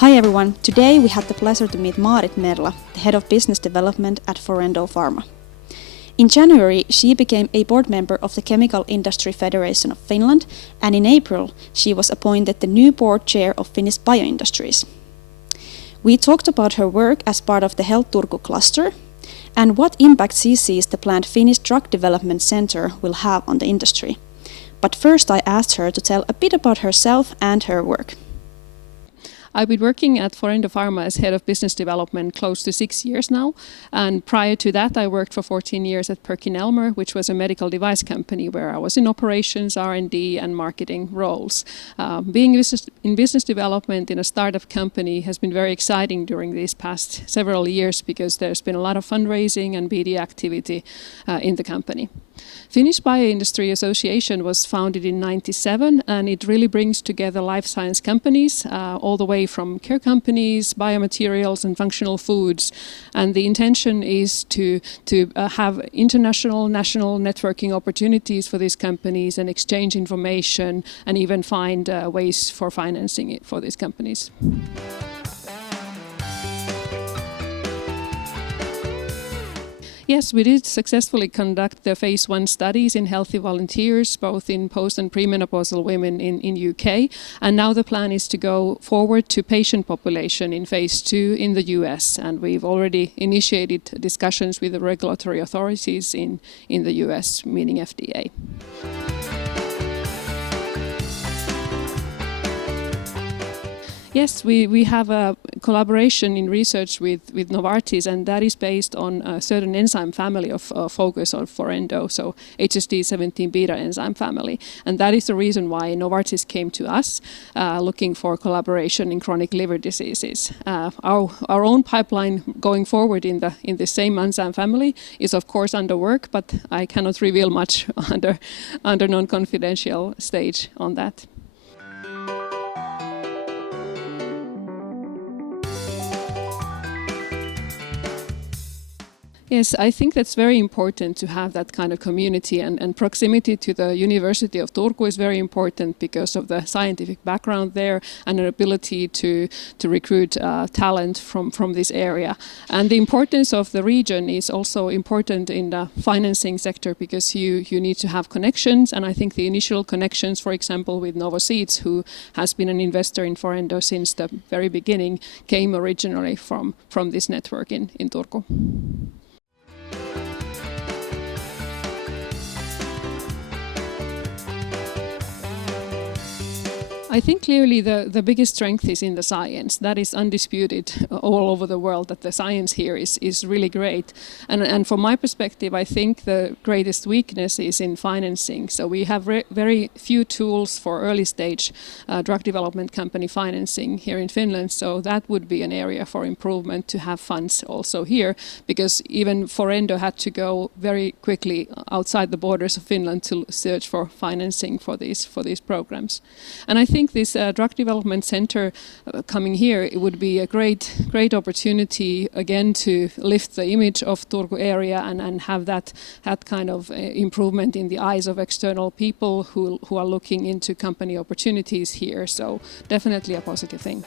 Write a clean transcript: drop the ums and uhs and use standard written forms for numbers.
Hi everyone, today we had the pleasure to meet Maarit Merla, the Head of Business Development at Forendo Pharma. In January, she became a board member of the Chemical Industry Federation of Finland, and in April, she was appointed the new board chair of Finnish Bioindustries. We talked about her work as part of the HealthTurku cluster and what impact she sees the planned Finnish Drug Development Center will have on the industry. But first I asked her to tell a bit about herself and her work. I've been working at Forendo Pharma as head of business development close to 6 years now. And prior to that, I worked for 14 years at PerkinElmer, which was a medical device company where I was in operations, R&D, and marketing roles. Being in business development in a startup company has been very exciting during these past several years because there's been a lot of fundraising and BD activity in the company. Finnish Bioindustries Association was founded in 1997, and it really brings together life science companies all the way from care companies, biomaterials and functional foods. And the intention is to have international, national networking opportunities for these companies and exchange information and even find ways for financing it for these companies. Yes, we did successfully conduct the phase 1 studies in healthy volunteers, both in post and premenopausal women in UK. And now the plan is to go forward to patient population in phase 2 in the US. And we've already initiated discussions with the regulatory authorities in the US, meaning FDA. Yes, we have a collaboration in research with Novartis, and that is based on a certain enzyme family of focus on Forendo, so HSD17-beta enzyme family. And that is the reason why Novartis came to us looking for collaboration in chronic liver diseases. Our own pipeline going forward in the same enzyme family is of course under work, but I cannot reveal much under non-confidential stage on that. Yes, I think that's very important to have that kind of community, and proximity to the University of Turku is very important because of the scientific background there and an ability to recruit talent from this area. And the importance of the region is also important in the financing sector because you need to have connections, and I think the initial connections, for example, with Novoseeds, who has been an investor in Forendo since the very beginning, came originally from this network in Turku. I think clearly the biggest strength is in the science. That is undisputed all over the world, that the science here is really great. And from my perspective, I think the greatest weakness is in financing. So we have very few tools for early stage drug development company financing here in Finland. So that would be an area for improvement to have funds also here, because even Forendo had to go very quickly outside the borders of Finland to search for financing for these programs. And I think this drug development center coming here, it would be a great opportunity again to lift the image of Turku area and have that kind of improvement in the eyes of external people who are looking into company opportunities here. So definitely a positive thing.